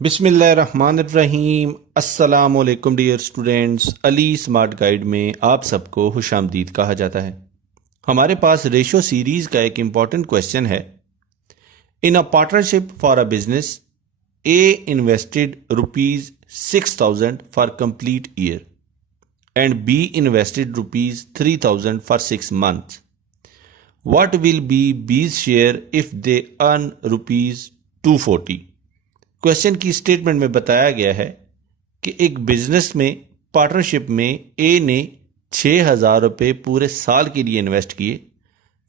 बिस्मिल्लाहिर्रहमानिर्रहीम। अस्सलामुअलैकुम dear students, Ali smart guide में आप सबको खुशामदीद कहा जाता है। हमारे पास रेशो सीरीज का एक इम्पॉर्टेंट क्वेश्चन है। In a partnership for a business, A invested ₹6,000 for complete year and B invested ₹3,000 for 6 months. What will be B's share if they earn ₹240? Question की स्टेटमेंट में बताया गया है कि एक बिजनेस में पार्टनरशिप में ए ने 6,000 रुपये पूरे साल के लिए इन्वेस्ट किए,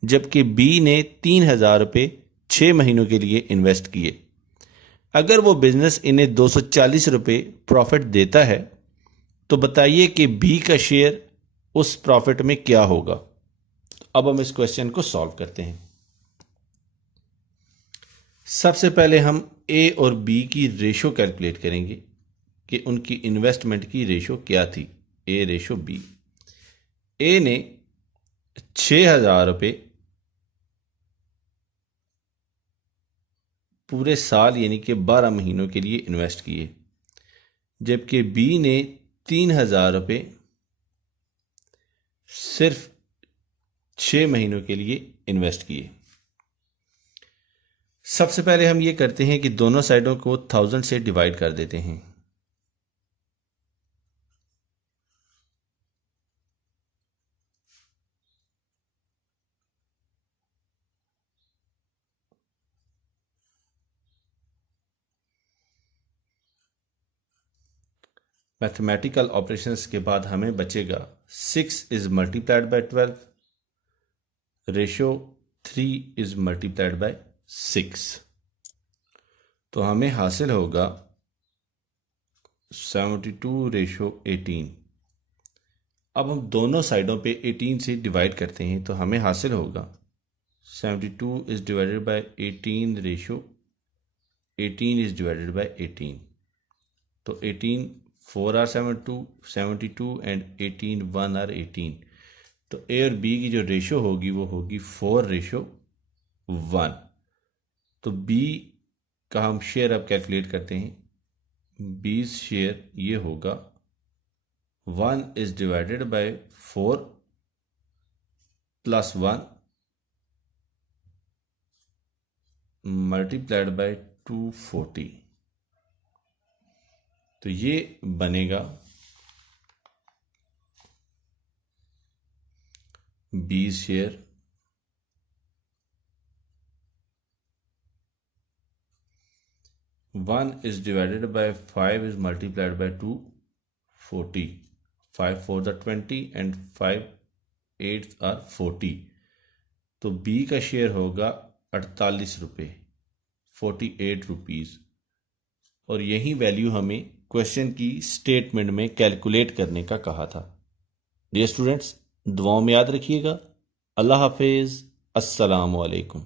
जबकि बी ने 3,000 रुपये 6 महीनों के लिए इन्वेस्ट किए। अगर वो बिजनेस इन्हें 240 रुपये प्रॉफिट देता है तो बताइए कि बी का शेयर उस प्रॉफिट में क्या होगा। अब हम इस क्वेश्चन को सॉल्व करते हैं। सबसे पहले हम ए और बी की रेशो कैलकुलेट करेंगे कि उनकी इन्वेस्टमेंट की रेशो क्या थी। ए रेशो बी। ए ने 6,000 रुपये पूरे साल यानी कि 12 महीनों के लिए इन्वेस्ट किए, जबकि बी ने 3,000 रुपये सिर्फ 6 महीनों के लिए इन्वेस्ट किए। सबसे पहले हम ये करते हैं कि दोनों साइडों को 1000 से डिवाइड कर देते हैं। मैथमेटिकल ऑपरेशंस के बाद हमें बचेगा 6 is multiplied by 12 ratio 3 is multiplied by 6, तो हमें हासिल होगा 72 रेशो 18। अब हम दोनों साइडों पे 18 से डिवाइड करते हैं तो हमें हासिल होगा 72 is divided by 18 ratio 18 is divided by 18। तो 18 4 आर 72 एंड 18 1 आर 18। तो ए और बी की जो रेशो होगी वो होगी 4:1। तो बी का हम शेयर अब कैलकुलेट करते हैं। बी शेयर ये होगा 1 is divided by 4 plus 1 multiplied by 240। तो ये बनेगा B share 1 is divided by 5 is multiplied by 240. 5 4 the 20 and 5 8 are 40। तो बी का शेयर होगा 48 रुपये, 48 रुपीज़। और यही वैल्यू हमें क्वेश्चन की स्टेटमेंट में कैलकुलेट करने का कहा था। डियर स्टूडेंट्स, दुआओं में याद रखिएगा। अल्लाह हाफिज़। अस्सलामु अलैकुम।